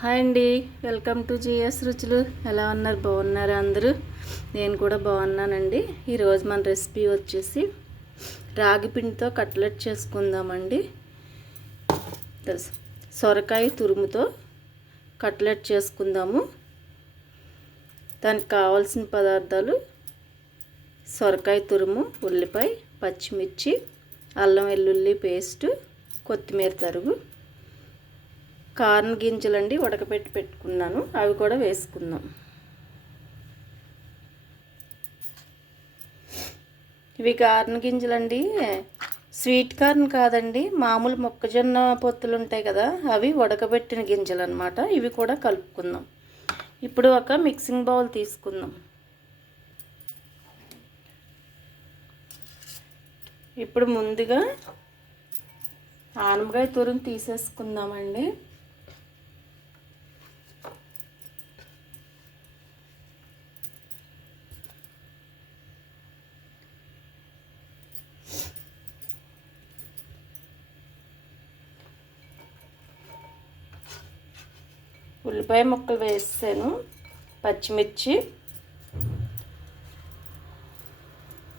Hi అండి, welcome to GS రుచులు. ఎలా ఉన్నారు? బాగున్నారా అందరూ? నేను కూడా బాగున్నానండి. ఈరోజు మన రెసిపీ వచ్చేసి రాగి పిండితో కట్లెట్ చేసుకుందామండి. సొరకాయ తురుముతో కట్లెట్ చేసుకుందాము. దానికి కావాల్సిన పదార్థాలు: సొరకాయ తురుము, ఉల్లిపాయ, పచ్చిమిర్చి, అల్లం వెల్లుల్లి పేస్టు, కొత్తిమీర తరుగు, కార్న్ గింజలండి ఉడకబెట్టి పెట్టుకున్నాను, అవి కూడా వేసుకుందాం. ఇవి కార్న్ గింజలండి, స్వీట్ కార్న్ కాదండి, మామూలు మొక్కజొన్న పొత్తులు ఉంటాయి కదా, అవి ఉడకబెట్టిన గింజలు అన్నమాట. ఇవి కూడా కలుపుకుందాం. ఇప్పుడు ఒక మిక్సింగ్ బౌల్ తీసుకుందాం. ఇప్పుడు ముందుగా ఆనపకాయ తురుము తీసేసుకుందామండి. ఉల్లిపాయ ముక్కలు వేసాను, పచ్చిమిర్చి,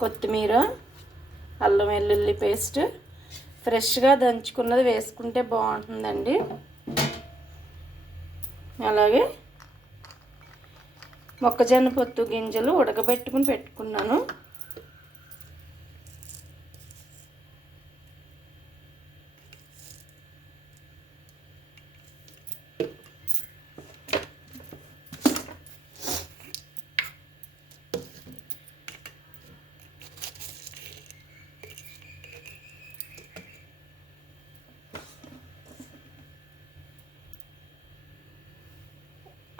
కొత్తిమీర, అల్లం వెల్లుల్లి పేస్ట్ ఫ్రెష్గా దంచుకున్నది వేసుకుంటే బాగుంటుందండి. అలాగే మొక్కజొన్న పొత్తు గింజలు ఉడకబెట్టుకుని పెట్టుకున్నాను.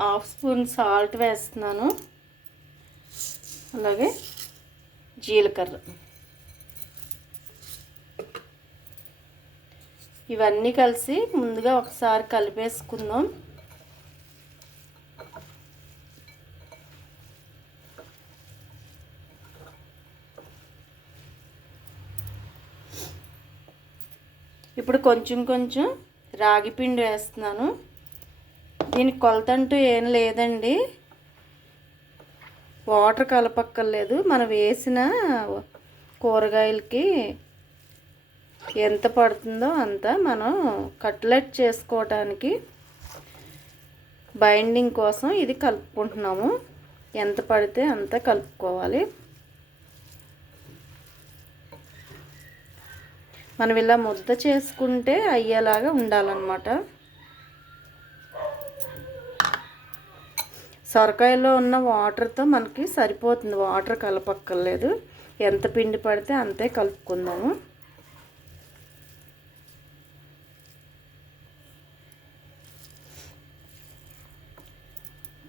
హాఫ్ స్పూన్ సాల్ట్ వేస్తున్నాను. అలాగే జీలకర్ర, ఇవన్నీ కలిసి ముందుగా ఒకసారి కలిపేసుకుందాం. ఇప్పుడు కొంచెం కొంచెం రాగి పిండి వేస్తున్నాను. దీనికి కొలత అంటూ ఏం లేదండి, వాటర్ కలపక్కర్లేదు. మనం వేసిన కూరగాయలకి ఎంత పడుతుందో అంత మనం కట్లెట్ చేసుకోవటానికి బైండింగ్ కోసం ఇది కలుపుకుంటున్నాము. ఎంత పడితే అంత కలుపుకోవాలి. మనం ఇలా ముద్ద చేసుకుంటే అయ్యేలాగా ఉండాలన్నమాట. సొరకాయలో ఉన్న వాటర్తో మనకి సరిపోతుంది, వాటర్ కలపక్కర్లేదు. ఎంత పిండి పడితే అంతే కలుపుకుందాము.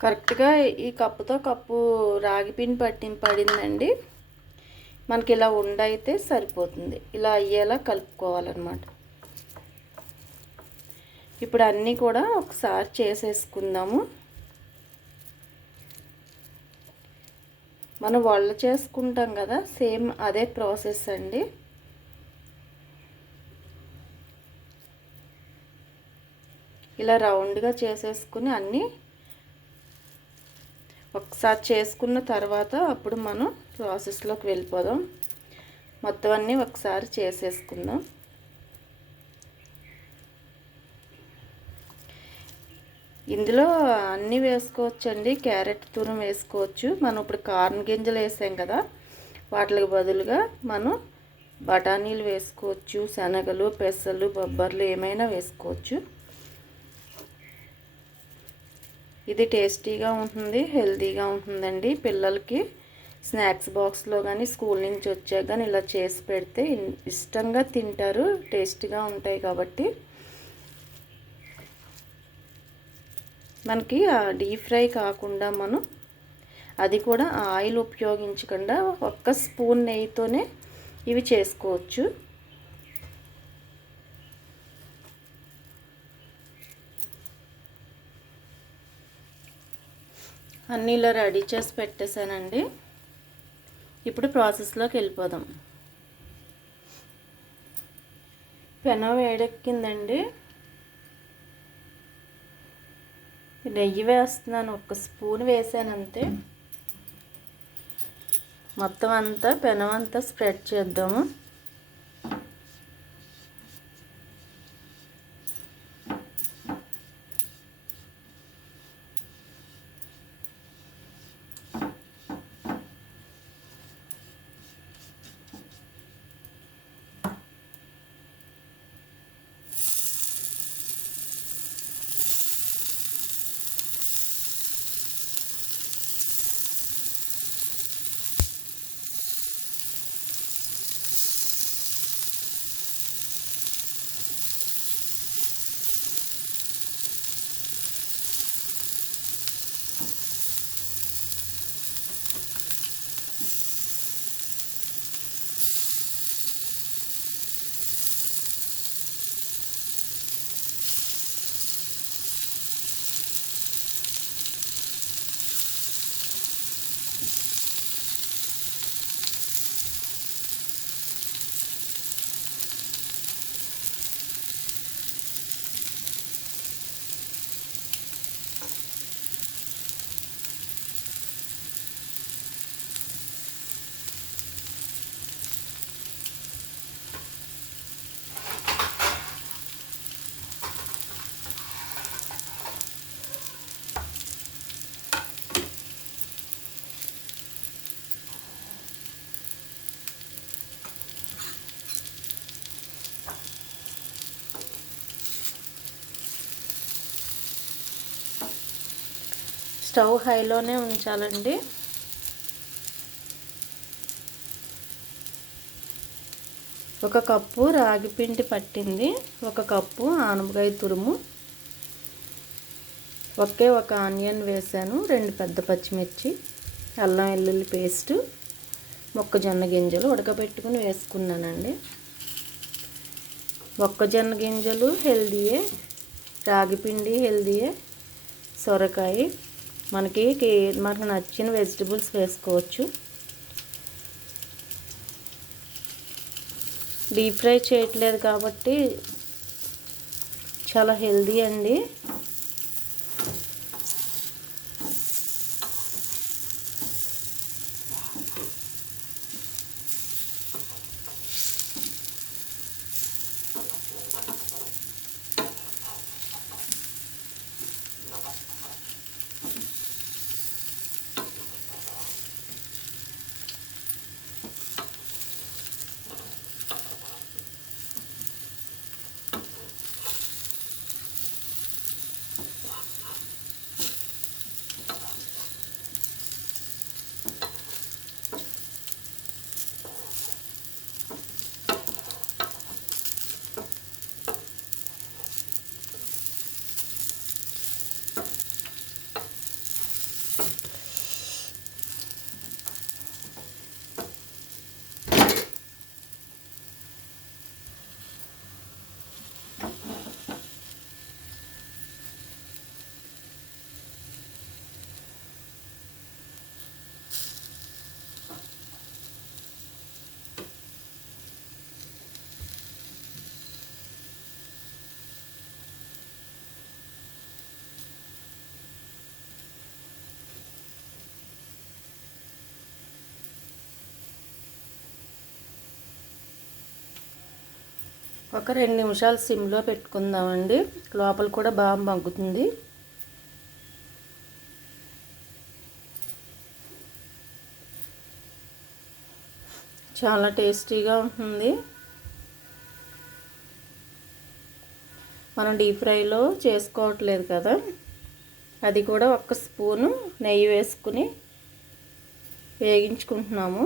కరెక్ట్గా ఈ కప్పుతో కప్పు రాగి పిండి పడిందండి. మనకి ఇలా ఉండైతే సరిపోతుంది. ఇలా అయ్యేలా కలుపుకోవాలన్నమాట. ఇప్పుడు అన్నీ కూడా ఒకసారి చేసేసుకుందాము. మనం వడలు చేసుకుంటాం కదా, సేమ్ అదే ప్రాసెస్ అండి. ఇలా రౌండ్గా చేసేసుకుని అన్నీ ఒకసారి చేసుకున్న తర్వాత అప్పుడు మనం ప్రాసెస్లోకి వెళ్ళిపోదాం. మొత్తం అన్నీ ఒకసారి చేసేసుకుందాం. ఇందులో అన్నీ వేసుకోవచ్చండి. క్యారెట్ తురుము వేసుకోవచ్చు. మనం ఇప్పుడు కార్న్ గింజలు వేసాం కదా, వాటికి బదులుగా మనం బఠానీలు వేసుకోవచ్చు, శనగలు, పెసలు, బొబ్బర్లు ఏమైనా వేసుకోవచ్చు. ఇది టేస్టీగా ఉంటుంది, హెల్తీగా ఉంటుందండి. పిల్లలకి స్నాక్స్ బాక్స్లో కానీ స్కూల్ నుంచి వచ్చాక కానీ ఇలా చేసి పెడితే ఇష్టంగా తింటారు, టేస్టీగా ఉంటాయి. కాబట్టి మనకి డీప్ ఫ్రై కాకుండా మనం అది కూడా ఆయిల్ ఉపయోగించకుండా ఒక్క స్పూన్ నెయ్యితోనే ఇవి చేసుకోవచ్చు. అన్నీ ఇలా రెడీ చేసి పెట్టేశానండి. ఇప్పుడు ప్రాసెస్లోకి వెళ్ళిపోదాం. పెనం వేడెక్కిందండి. నెయ్యి వేస్తున్నాను, 1 స్పూన్ వేసాను అంతే. మొత్తం అంతా పెనం అంతా స్ప్రెడ్ చేద్దాము. స్టవ్ హైలోనే ఉంచాలండి. ఒక కప్పు రాగి పిండి పట్టింది, 1 కప్పు ఆనపకాయ తురుము, ఒక ఆనియన్ వేసాను, 2 పెద్ద పచ్చిమిర్చి, అల్లం వెల్లుల్లి పేస్టు, మొక్కజొన్న గింజలు ఉడకబెట్టుకుని వేసుకున్నానండి. మొక్కజొన్న గింజలు హెల్దీయే, రాగి పిండి హెల్దీయే, సొరకాయ మనకు నచ్చిన వెజిటబుల్స్ వేసుకోవచ్చు. డీప్ ఫ్రై చేయట్లేదు కాబట్టి చాలా హెల్దీ అండి. ఒక 2 నిమిషాలు సిమ్లో పెట్టుకుందామండి, లోపల కూడా బాగా మగ్గుతుంది. చాలా టేస్టీగా ఉంటుంది. మనం డీప్ ఫ్రైలో చేసుకోవట్లేదు కదా, అది కూడా 1 స్పూను నెయ్యి వేసుకుని వేగించుకుంటున్నాము.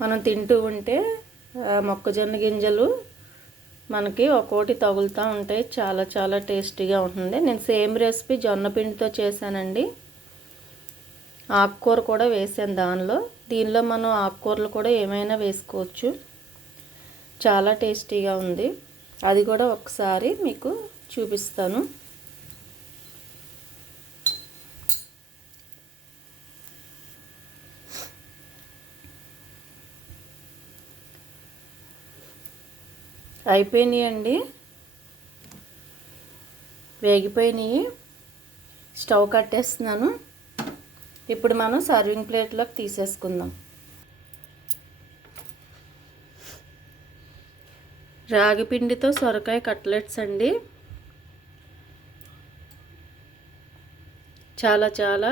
మనం తింటూ ఉంటే మొక్కజొన్న గింజలు మనకి ఒక్కోటి తగులుతూ ఉంటాయి, చాలా చాలా టేస్టీగా ఉంటుంది. నేను సేమ్ రెసిపీ జొన్న పిండితో చేశానండి. ఆకుకూర కూడా వేసాను దీనిలో మనం ఆకుకూరలు కూడా ఏమైనా వేసుకోవచ్చు. చాలా టేస్టీగా ఉంది, అది కూడా ఒకసారి మీకు చూపిస్తాను. అయిపోయినాయండి, వేగిపోయినాయి. స్టవ్ కట్టేస్తున్నాను. ఇప్పుడు మనం సర్వింగ్ ప్లేట్లోకి తీసేసుకుందాం. రాగి పిండితో సొరకాయ కట్లెట్స్ అండి. చాలా చాలా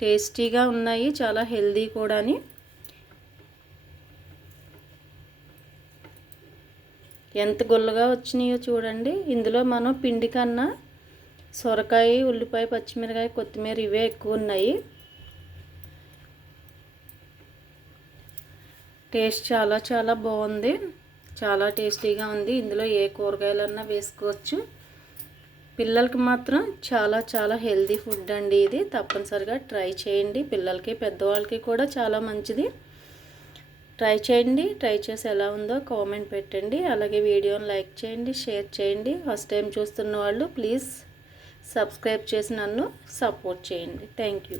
టేస్టీగా ఉన్నాయి, చాలా హెల్దీ కూడాని. ఎంత గుల్లగా వచ్చినాయో చూడండి. ఇందులో మనం పిండి కన్నా సొరకాయ, ఉల్లిపాయ, పచ్చిమిరకాయ, కొత్తిమీర ఇవే ఎక్కువ ఉన్నాయి. టేస్ట్ చాలా చాలా బాగుంది, చాలా టేస్టీగా ఉంది. ఇందులో ఏ కూరగాయలన్నా వేసుకోవచ్చు. పిల్లలకి మాత్రం చాలా చాలా హెల్దీ ఫుడ్ అండి ఇది. తప్పనిసరిగా ట్రై చేయండి. పిల్లలకి పెద్దవాళ్ళకి కూడా చాలా మంచిది. ట్రై చేయండి. ట్రై చేసి ఎలా ఉందో కామెంట్ పెట్టండి. అలాగే వీడియోని లైక్ చేయండి, షేర్ చేయండి. ఫస్ట్ టైం చూస్తున్న వాళ్ళు ప్లీజ్ సబ్స్క్రైబ్ చేసి నన్ను సపోర్ట్ చేయండి. Thank you.